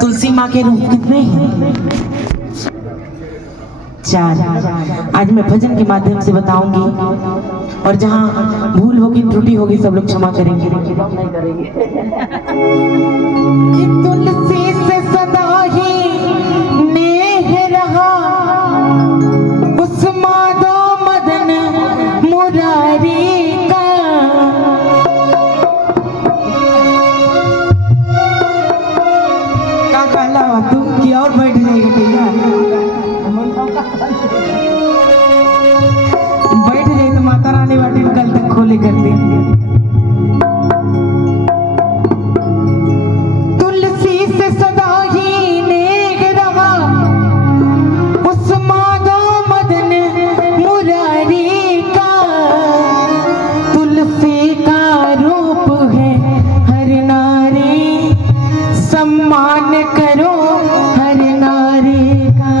तुलसी माँ के रूप कितने हैं? 4। आज मैं भजन के माध्यम से बताऊंगी और जहां भूल होगी त्रुटि होगी सब लोग क्षमा करेंगे। कि तुलसी से सदा ही नेह रहा उस माधव मदन मुरारी का। का कहला तू कि और बैठ जाएगा भैया, बैठ जाए तो माता रानी बाटी कल तक खोले करते। तुलसी से सदा ही नेह रहा उस माधव मदन मुरारी का। तुलसी का रूप है हर नारी, सम्मान करो हर नारी का,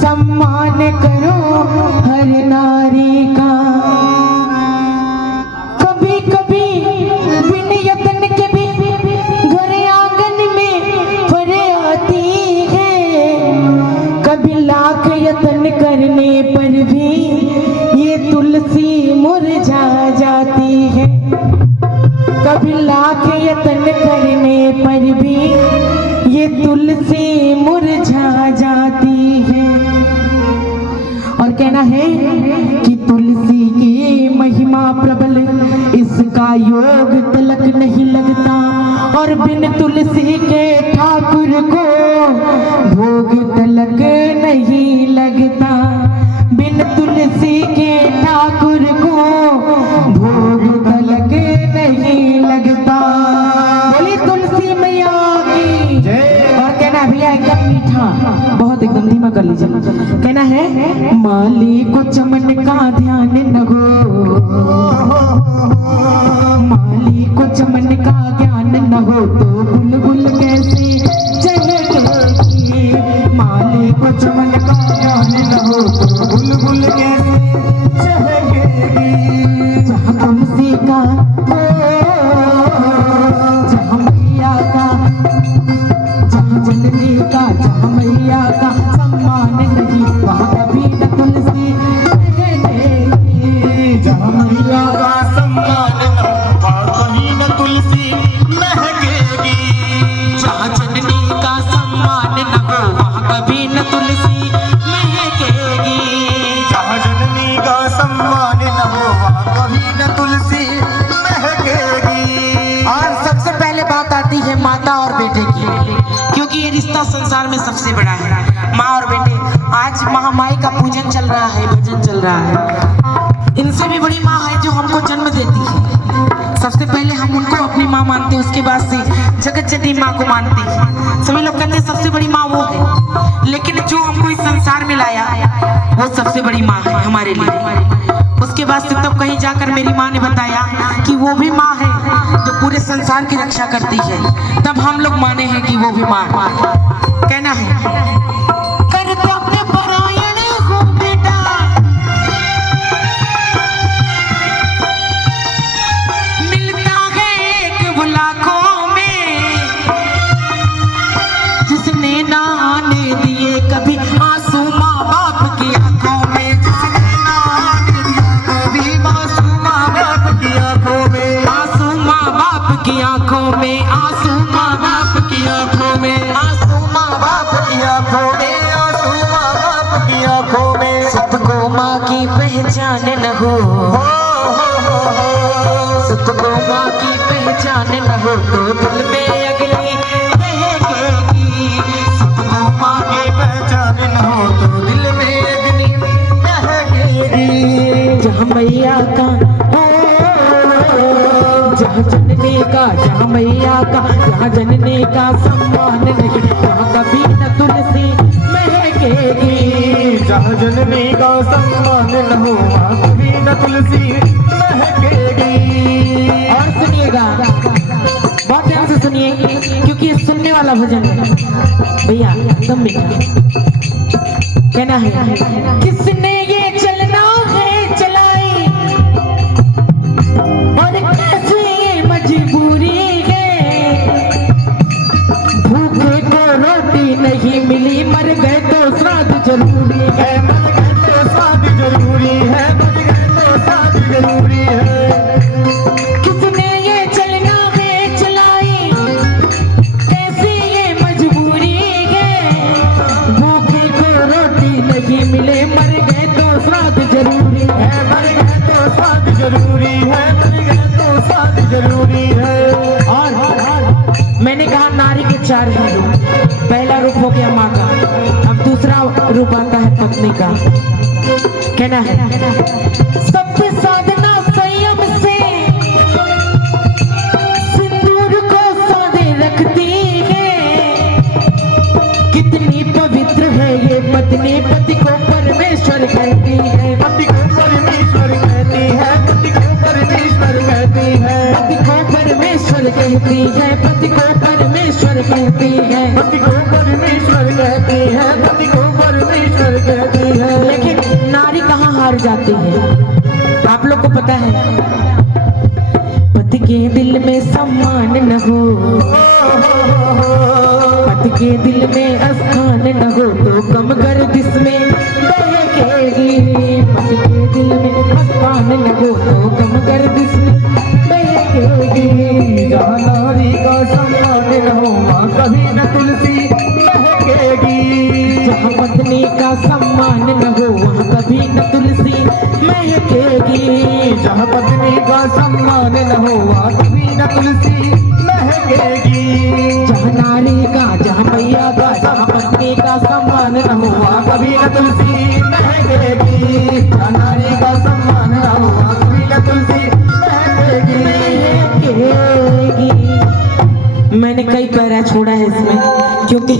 सम्मान करो हर नारी का। कभी कभी बिन यत्न के भी घर आंगन में फर आती है, कभी लाख यत्न करने पर भी ये तुलसी मुरझा जाती है, कभी लाख यत्न करने पर भी ये तुलसी मुरझा जाती है। और कहना है कि तुलसी की महिमा प्रबल, इसका योग तिलक नहीं लगता, और बिन तुलसी के ठाकुर को भोग तिलक नहीं लगता, बिन तुलसी के ठाकुर को भोग तिलक नहीं लगता। बोली तुलसी मैया की जय। और कहना भैया एकदम मीठा, बहुत एकदम धीमा कर लीजिए। कहना है माली को चमन का ध्यान न हो, माली को चमन का ज्ञान न हो तो बुलबुल कैसे चहकेगी, माली को चमन का ज्ञान न हो तो बुलबुल कैसे चहकेगी। जहाँ तुलसी का जहाँ मैया का, जहाँ जननी का, जहाँ मैया का सम्मान नहीं वहाँ कभी न तुलसी महकेगी। जहाँ मैया का सम्मान न वहाँ कभी न तुलसी महकेगी, जहाँ जननी का सम्मान न हो वहाँ कभी न तुलसी महकेगी, जहाँ जननी का सम्मान न हो वहाँ कभी न तुलसी महकेगी। और सबसे पहले बात आती है माता और बेटे की, क्योंकि ये रिश्ता संसार में सबसे बड़ा है, माँ और बेटे। आज महामाई का पूजन चल रहा है, भजन चल रहा है। इनसे भी बड़ी माँ है जो हमको जन्म देती है। सबसे पहले हम उनको अपनी माँ मानते हैं, उसके बाद से जगत जननी माँ को मानते हैं। सभी लोग कहते हैं सबसे बड़ी माँ वो है, लेकिन जो हमको इस संसार में लाया वो सबसे बड़ी माँ है हमारे लिए। उसके बाद से तब कहीं जाकर मेरी माँ ने बताया कि वो भी माँ है जो पूरे संसार की रक्षा करती है, तब हम लोग माने हैं कि वो भी माँ। कहना है कर्तव्य परायण हो बेटा, मिलता है एक लाखों में, जिसने ना आने दिए कभी आंसू माँ बाप की आंखों में, जिसने ना आने दिया कभी आंसू माँ बाप की आंखों में, आंसू माँ बाप की आंखों में, आंसू माँ बाप की आंखों में, आंसू माँ बाप की आंखों में, आंसू माँ बाप की आंखों में। सबको माँ की पहचान न हो, सबको माँ की पहचान न हो तो दिल में अगली बहेगी, सबको माँ की पहचान न हो तो दिल में अगली बहेगी। जहाँ मैया का जहाँ जननी का, जहाँ मैया का, जहाँ जननी का सम्मान नहीं वहाँ कभी न तुलसी महकेगी, जहाँ जननी का सम्मान न हो वहाँ कभी न तुलसी महकेगी। और सुनिएगा, बहुत ध्यान से सुनिए, क्योंकि ये सुनने वाला भजन है भैया एकदम मीठा। कहना है किसने ये चलना है चलाई, और कैसे ये मजबूरी है, भूखे जरूरी है, मर गए तो साथ जरूरी है, मर गए तो साथ जरूरी है। किसने ये चलना है चलाई, कैसी ये मजबूरी है, भूखे को रोटी नहीं मिले, मर गए तो साथ जरूरी है, मर गए तो साथ जरूरी है, मर गए तो साथ जरूरी है। और मैंने कहा नारी के 4 ही रूप, पहला रूप हो गया माँ का, अब दूसरा रूप आता है पत्नी का। कहना है सबसे साधना संयम से सिंदूर को साधे रखती है, कितनी पवित्र है ये पत्नी, पति को परमेश्वर कहती है, पति को परमेश्वर कहती है, पति को परमेश्वर कहती है, पति को परमेश्वर कहती है, पति को परमेश्वर कहती है, पति को परमेश्वर कहती है, पति को परमेश्वर कहती है। लेकिन नारी कहाँ हार जाती है, आप लोग को पता है? पति के दिल में सम्मान न हो, पति के दिल में स्थान न हो तो कम गर्दिश में बहकेगी, पति के दिल में स्थान न हो तो कम गर्दिश में बहकेगी। जहाँ नारी का सम्मान न हो वहाँ कभी न तुलसी महकेगी, जहाँ पत्नी का सम्मान न हो वहाँ कभी न तुलसी महकेगी, जहाँ पत्नी का सम्मान न हो वहाँ कभी न तुलसी महकेगी, जहाँ नारी का, जहाँ मैया का, जहाँ पत्नी का सम्मान न हो वहाँ कभी न तुलसी महकेगी, जहाँ नारी का सम्मान न हो वहाँ कभी न तुलसी महकेगी। मैंने कई पैरा छोड़ा है इसमें, क्योंकि